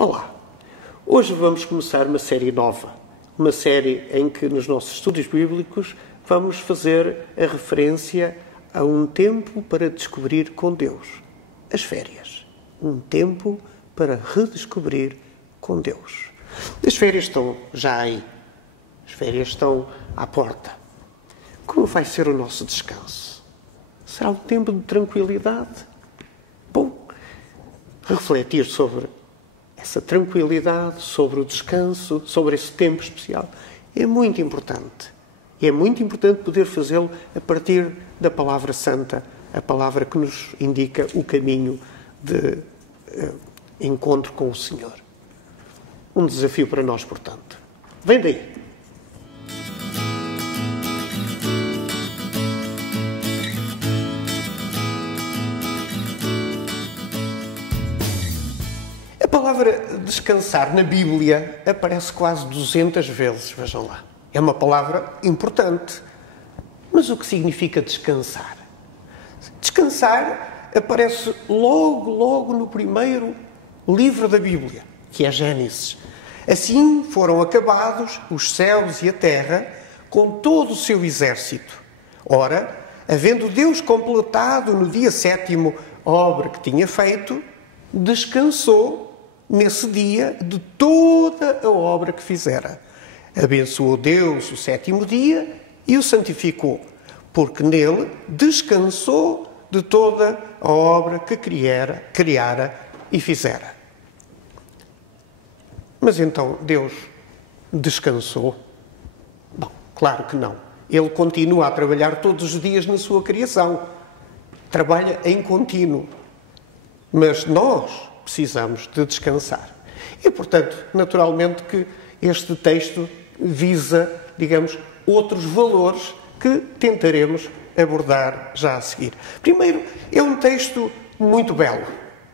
Olá! Hoje vamos começar uma série nova. Uma série em que, nos nossos estudos bíblicos, vamos fazer a referência a um tempo para descobrir com Deus. As férias. Um tempo para redescobrir com Deus. As férias estão já aí. As férias estão à porta. Como vai ser o nosso descanso? Será um tempo de tranquilidade? Bom, refletir sobre essa tranquilidade, sobre o descanso, sobre esse tempo especial, é muito importante. E é muito importante poder fazê-lo a partir da Palavra Santa, a palavra que nos indica o caminho de encontro com o Senhor. Um desafio para nós, portanto. Vem daí! A palavra descansar na Bíblia aparece quase 200 vezes, vejam lá. É uma palavra importante. Mas o que significa descansar? Descansar aparece logo no primeiro livro da Bíblia, que é Gênesis. Assim foram acabados os céus e a terra com todo o seu exército. Ora, havendo Deus completado no dia 7º a obra que tinha feito, descansou nesse dia de toda a obra que fizera. Abençoou Deus o 7º dia e o santificou, porque nele descansou de toda a obra que criara e fizera. Mas então Deus descansou? Bom, claro que não. Ele continua a trabalhar todos os dias na sua criação. Trabalha em contínuo. Mas nós precisamos de descansar. E, portanto, naturalmente que este texto visa, digamos, outros valores que tentaremos abordar já a seguir. Primeiro, é um texto muito belo.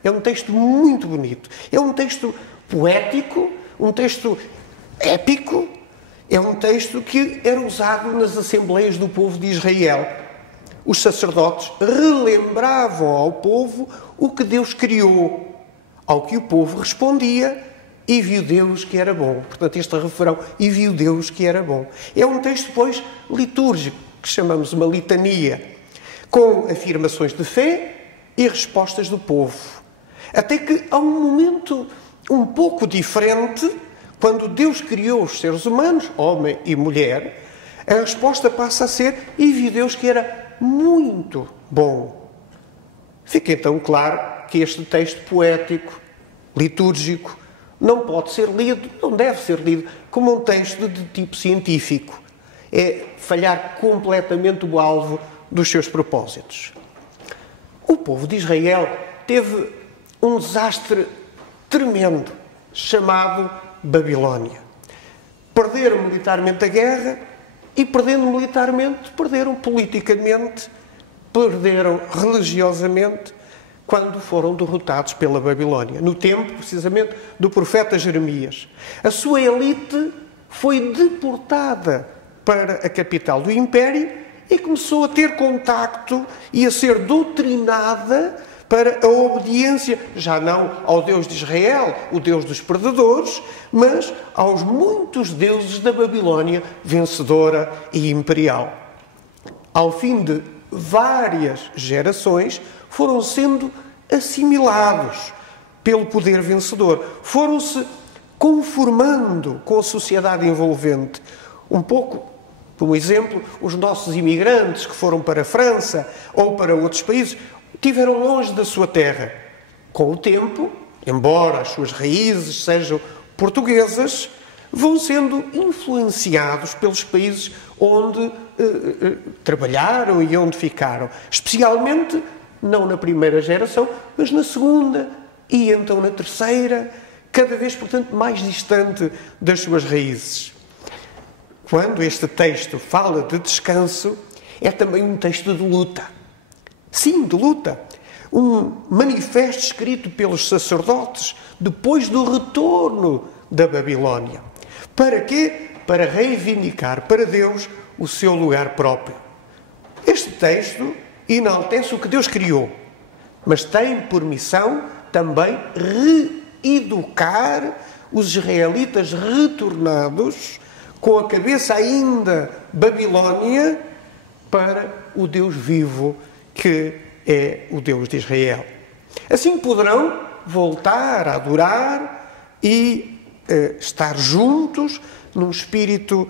É um texto muito bonito. É um texto poético, um texto épico. É um texto que era usado nas assembleias do povo de Israel. Os sacerdotes relembravam ao povo o que Deus criou. Ao que o povo respondia, e viu Deus que era bom. Portanto, este refrão, e viu Deus que era bom. É um texto, pois, litúrgico, que chamamos uma litania, com afirmações de fé e respostas do povo. Até que há um momento um pouco diferente, quando Deus criou os seres humanos, homem e mulher, a resposta passa a ser, e viu Deus que era muito bom. Fica então claro que este texto poético, litúrgico, não pode ser lido, não deve ser lido como um texto de tipo científico. É falhar completamente o alvo dos seus propósitos. O povo de Israel teve um desastre tremendo, chamado Babilónia. Perderam militarmente a guerra e, perdendo militarmente, perderam politicamente, perderam religiosamente, quando foram derrotados pela Babilónia, no tempo, precisamente, do profeta Jeremias. A sua elite foi deportada para a capital do Império e começou a ter contacto e a ser doutrinada para a obediência, já não ao Deus de Israel, o Deus dos perdedores, mas aos muitos deuses da Babilónia vencedora e imperial. Ao fim de várias gerações, foram sendo assimilados pelo poder vencedor. Foram-se conformando com a sociedade envolvente. Um pouco, como exemplo, os nossos imigrantes que foram para a França ou para outros países, estiveram longe da sua terra. Com o tempo, embora as suas raízes sejam portuguesas, vão sendo influenciados pelos países onde trabalharam e onde ficaram. Especialmente, não na primeira geração, mas na segunda e então na terceira, cada vez, portanto, mais distante das suas raízes. Quando este texto fala de descanso, é também um texto de luta. Sim, de luta. Um manifesto escrito pelos sacerdotes depois do retorno da Babilónia. Para quê? Para reivindicar para Deus o seu lugar próprio. Este texto enaltece o que Deus criou, mas tem por missão também educar os israelitas retornados com a cabeça ainda babilónia para o Deus vivo, que é o Deus de Israel. Assim poderão voltar a adorar e estar juntos num espírito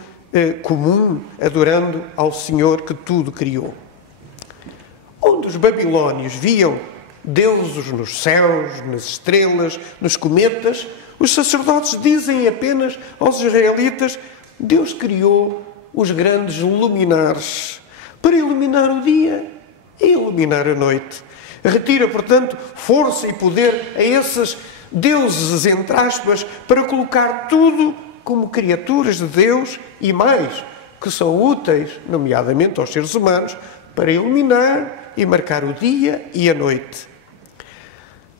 comum, adorando ao Senhor que tudo criou. Onde os babilónios viam deuses nos céus, nas estrelas, nos cometas, os sacerdotes dizem apenas aos israelitas: Deus criou os grandes luminares para iluminar o dia e iluminar a noite. Retira, portanto, força e poder a esses deuses, entre aspas, para colocar tudo como criaturas de Deus e mais, que são úteis, nomeadamente aos seres humanos, para iluminar e marcar o dia e a noite.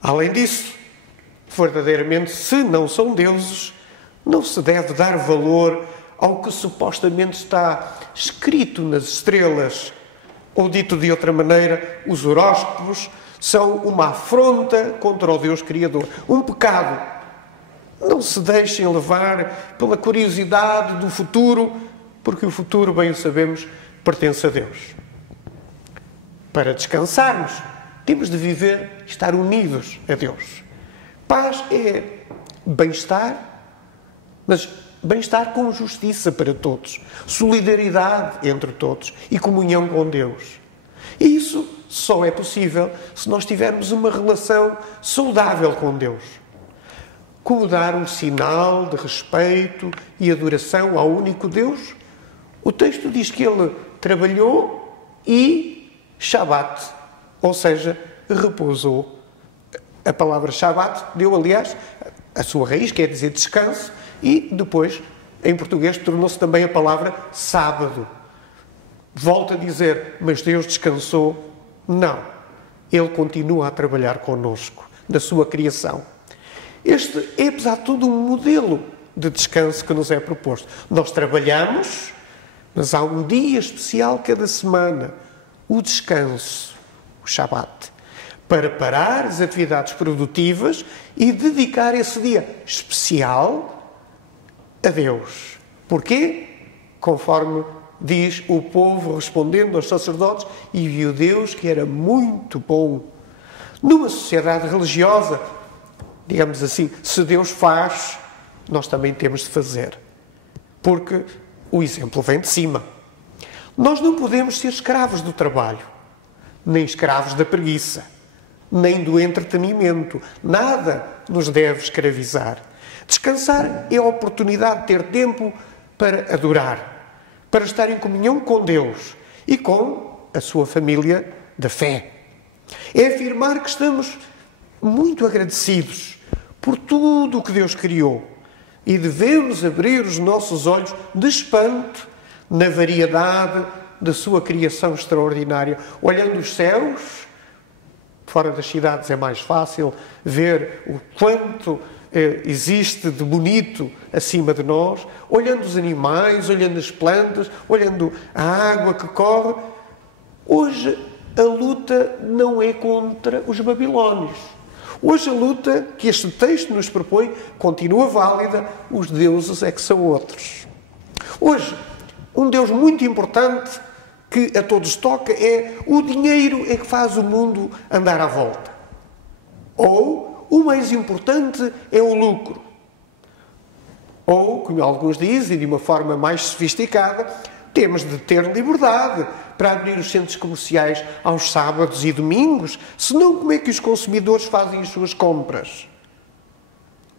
Além disso, verdadeiramente, se não são deuses, não se deve dar valor ao que supostamente está escrito nas estrelas. Ou dito de outra maneira, os horóscopos são uma afronta contra o Deus Criador, um pecado. Não se deixem levar pela curiosidade do futuro, porque o futuro, bem o sabemos, pertence a Deus. Para descansarmos, temos de viver, estar unidos a Deus. Paz é bem-estar, mas bem-estar com justiça para todos, solidariedade entre todos e comunhão com Deus. E isso só é possível se nós tivermos uma relação saudável com Deus. Como dar um sinal de respeito e adoração ao único Deus? O texto diz que ele trabalhou e Shabat, ou seja, repousou. A palavra Shabat deu, aliás, a sua raiz, quer dizer descanso, e depois, em português, tornou-se também a palavra sábado. Volto a dizer, mas Deus descansou? Não. Ele continua a trabalhar connosco, na sua criação. Este é, apesar de tudo, um modelo de descanso que nos é proposto. Nós trabalhamos, mas há um dia especial cada semana, o descanso, o Shabat, para parar as atividades produtivas e dedicar esse dia especial a Deus. Porquê? Conforme diz o povo respondendo aos sacerdotes, e viu Deus que era muito bom. Numa sociedade religiosa, digamos assim, se Deus faz, nós também temos de fazer. Porque o exemplo vem de cima. Nós não podemos ser escravos do trabalho, nem escravos da preguiça, nem do entretenimento. Nada nos deve escravizar. Descansar é a oportunidade de ter tempo para adorar, para estar em comunhão com Deus e com a sua família da fé. É afirmar que estamos muito agradecidos por tudo o que Deus criou e devemos abrir os nossos olhos de espanto na variedade da sua criação extraordinária. Olhando os céus, fora das cidades é mais fácil ver o quanto existe de bonito acima de nós, olhando os animais, olhando as plantas, olhando a água que corre. Hoje a luta não é contra os babilónios. Hoje a luta que este texto nos propõe continua válida, os deuses é que são outros. Hoje, um Deus muito importante que a todos toca é o dinheiro é que faz o mundo andar à volta. Ou o mais importante é o lucro. Ou, como alguns dizem, de uma forma mais sofisticada, temos de ter liberdade para abrir os centros comerciais aos sábados e domingos, senão como é que os consumidores fazem as suas compras?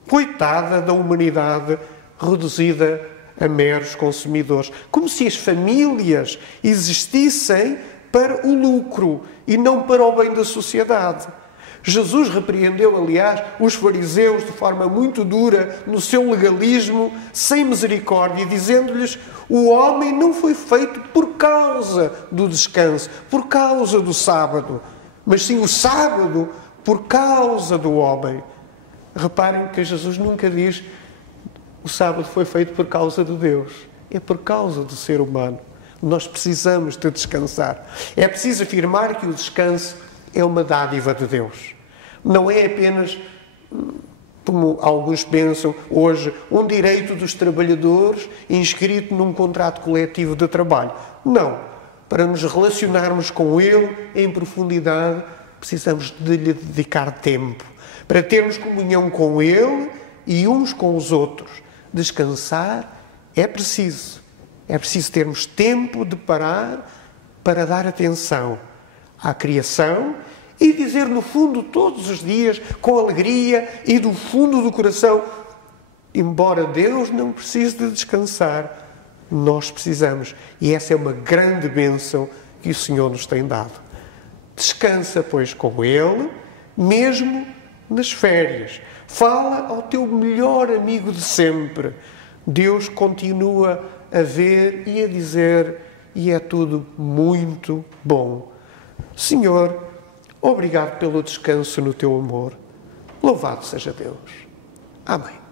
Coitada da humanidade reduzida a meros consumidores. Como se as famílias existissem para o lucro e não para o bem da sociedade. Jesus repreendeu, aliás, os fariseus de forma muito dura no seu legalismo, sem misericórdia, dizendo-lhes: o homem não foi feito por causa do descanso, por causa do sábado, mas sim o sábado por causa do homem. Reparem que Jesus nunca diz o sábado foi feito por causa de Deus. É por causa do ser humano. Nós precisamos de descansar. É preciso afirmar que o descanso é uma dádiva de Deus. Não é apenas como alguns pensam hoje, um direito dos trabalhadores inscrito num contrato coletivo de trabalho. Não. Para nos relacionarmos com Ele em profundidade, precisamos de lhe dedicar tempo. Para termos comunhão com Ele e uns com os outros. Descansar é preciso. É preciso termos tempo de parar para dar atenção à criação e dizer, no fundo, todos os dias, com alegria e do fundo do coração, embora Deus não precise de descansar, nós precisamos. E essa é uma grande bênção que o Senhor nos tem dado. Descansa, pois, com Ele, mesmo nas férias. Fala ao teu melhor amigo de sempre. Deus continua a ver e a dizer, e é tudo muito bom. Senhor, obrigado pelo descanso no teu amor. Louvado seja Deus. Amém.